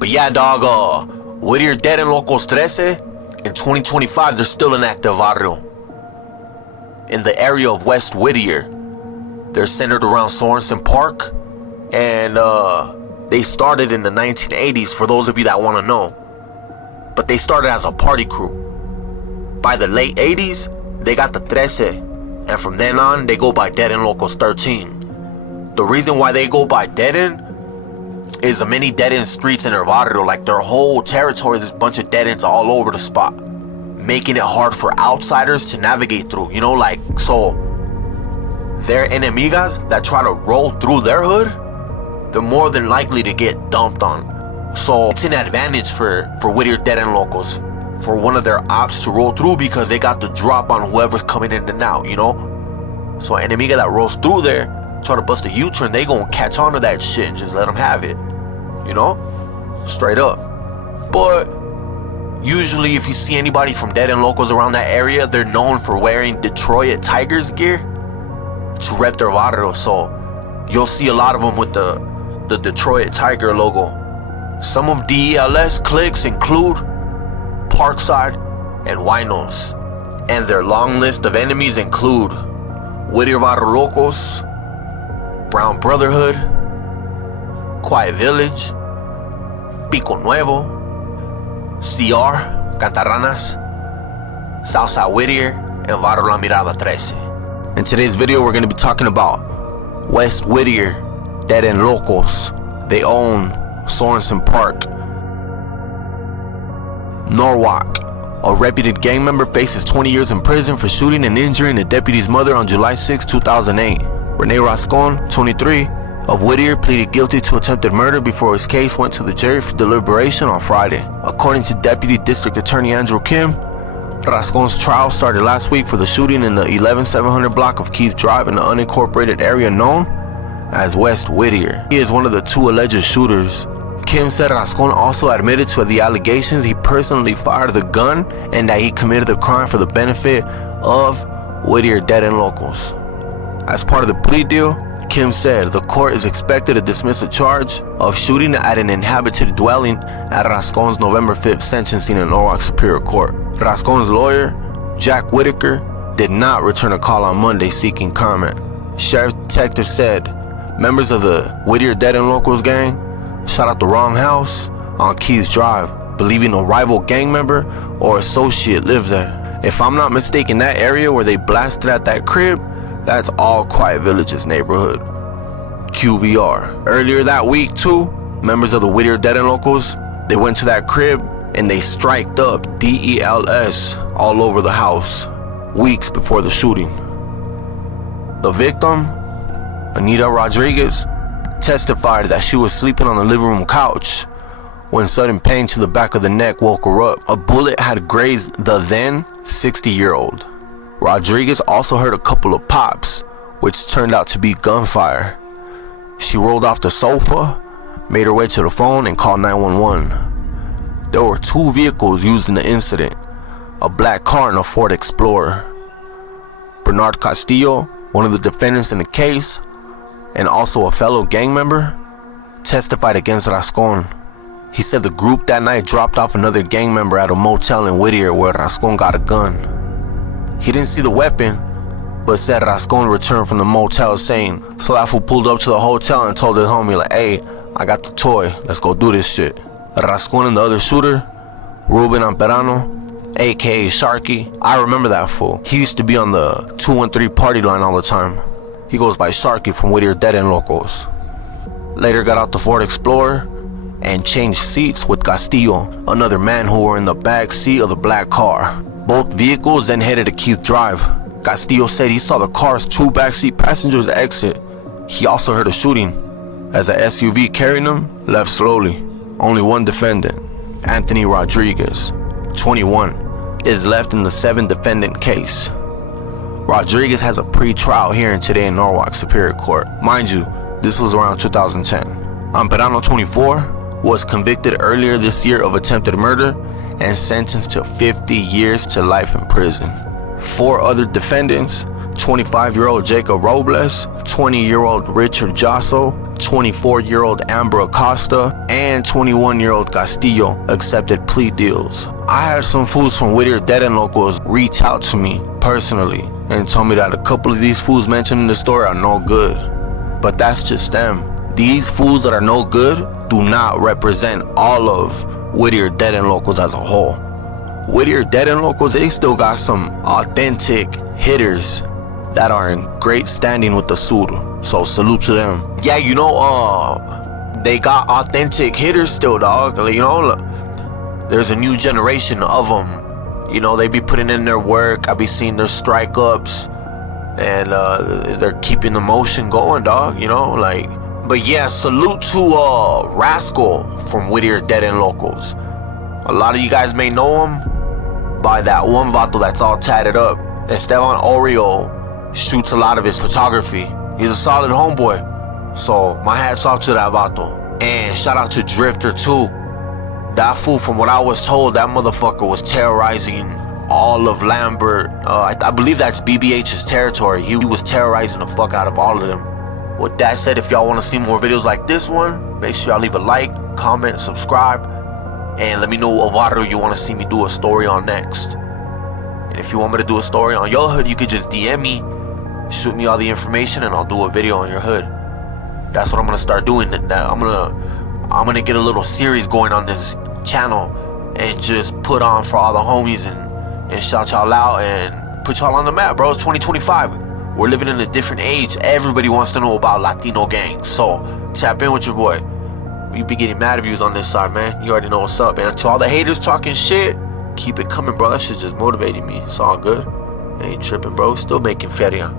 But yeah, dog, Whittier dead in Locos 13. In 2025, they're still an active barrio. In the area of West Whittier, they're centered around Huntington Park, and they started in the 1980s, for those of you that want to know. But they started as a party crew. By the late 80s, they got the 13, and from then on, they go by Dead End Locos 13. The reason why they go by Dead End is the many dead end streets in their barrio. Like, their whole territory, there's a bunch of dead ends all over the spot, making it hard for outsiders to navigate through, you know, like, so their enemigas that try to roll through their hood, they're more than likely to get dumped on. So it's an advantage for Whittier dead end locals, for one of their ops to roll through, because they got the drop on whoever's coming in and out, you know. So an enemiga that rolls through there, try to bust a U-turn, they gonna catch on to that shit and just let them have it, you know, straight up. But usually if you see anybody from dead end locals around that area, they're known for wearing Detroit Tigers gear to rep their barrio. So you'll see a lot of them with the Detroit Tiger logo. Some of DEL's cliques include Parkside and Winos, and their long list of enemies include Whittier Barrio Locos, Brown Brotherhood, Quiet Village, Pico Nuevo, CR, Cantarranas, Southside Whittier, and Barrio La Mirada 13. In today's video, we're going to be talking about West Whittier Dead End Locos. They own Huntington Park. Norwalk, a reputed gang member, faces 20 years in prison for shooting and injuring a deputy's mother on July 6, 2008. Rene Rascon, 23, of Whittier, pleaded guilty to attempted murder before his case went to the jury for deliberation on Friday. According to Deputy District Attorney Andrew Kim, Rascon's trial started last week for the shooting in the 11700 block of Keith Drive in the unincorporated area known as West Whittier. He is one of the two alleged shooters. Kim said Rascon also admitted to the allegations he personally fired the gun and that he committed the crime for the benefit of Whittier dead end locals. As part of the plea deal, Kim said the court is expected to dismiss a charge of shooting at an inhabited dwelling at Rascon's November 5th sentencing in Norwalk Superior Court. Rascon's lawyer, Jack Whitaker, did not return a call on Monday seeking comment. Sheriff Detective said members of the Whittier Dead End Locals gang shot at the wrong house on Keith Drive, believing a rival gang member or associate lived there. If I'm not mistaken, that area where they blasted at that crib, that's all Quiet Village's neighborhood. QVR. Earlier that week too, members of the Whittier Dead End Locals, they went to that crib and they striked up DELS all over the house weeks before the shooting. The victim, Anita Rodriguez, testified that she was sleeping on the living room couch when sudden pain to the back of the neck woke her up. A bullet had grazed the then 60-year-old. Rodriguez also heard a couple of pops, which turned out to be gunfire. She rolled off the sofa, made her way to the phone, and called 911. There were two vehicles used in the incident, a black car and a Ford Explorer. Bernard Castillo, one of the defendants in the case, and also a fellow gang member, testified against Rascon. He said the group that night dropped off another gang member at a motel in Whittier where Rascon got a gun. He didn't see the weapon, but said Rascon returned from the motel saying, Slafu pulled up to the hotel and told his homie, like, hey, I got the toy, let's go do this shit. Rascon and the other shooter, Ruben Amperano, aka Sharky, I remember that fool. He used to be on the 213 party line all the time. He goes by Sharky from Whittier Dead End Locals. Later got out the Ford Explorer and changed seats with Castillo, another man who were in the back seat of the black car. Both vehicles then headed to Keith Drive. Castillo said he saw the car's two backseat passengers exit. He also heard a shooting as a SUV carrying them left slowly. Only one defendant, Anthony Rodriguez, 21, is left in the 7-defendant case. Rodriguez has a pre-trial hearing today in Norwalk Superior Court. Mind you, this was around 2010. Amperano, 24, was convicted earlier this year of attempted murder and sentenced to 50 years to life in prison. 4 other defendants, 25-year-old Jacob Robles, 20-year-old Richard Jasso, 24-year-old Amber Acosta and 21-year-old Castillo accepted plea deals. I had some fools from Whittier Dead and Locos reach out to me personally and told me that a couple of these fools mentioned in the story are no good. But that's just them. These fools that are no good do not represent all of Whittier Dead and Locos as a whole. Whittier Dead and Locos, they still got some authentic hitters that are in great standing with the sur. So salute to them. Yeah, you know, they got authentic hitters still, dog. You know, there's a new generation of them. You know, they be putting in their work. I be seeing their strike ups, and they're keeping the motion going, dog. You know, like. But yeah, salute to Rascal from Whittier Dead and Locos. A lot of you guys may know him by that one vato that's all tatted up. Esteban Oreo shoots a lot of his photography. He's a solid homeboy. So my hat's off to that vato. And shout out to Drifter too. That fool, from what I was told, that motherfucker was terrorizing all of Lambert. I believe that's BBH's territory. He was terrorizing the fuck out of all of them. With that said, if y'all want to see more videos like this one, make sure y'all leave a like, comment, subscribe, and let me know what Varrio you want to see me do a story on next. And if you want me to do a story on your hood, you could just DM me, shoot me all the information, and I'll do a video on your hood. That's what I'm gonna start doing. I'm gonna get a little series going on this channel and just put on for all the homies and shout y'all out and put y'all on the map, bro. It's 2025. We're living in a different age. Everybody wants to know about Latino gangs. So tap in with your boy. We be getting mad views on this side, man. You already know what's up, man. To all the haters talking shit, keep it coming, bro. That shit just motivating me. It's all good. I ain't tripping, bro. Still making feria.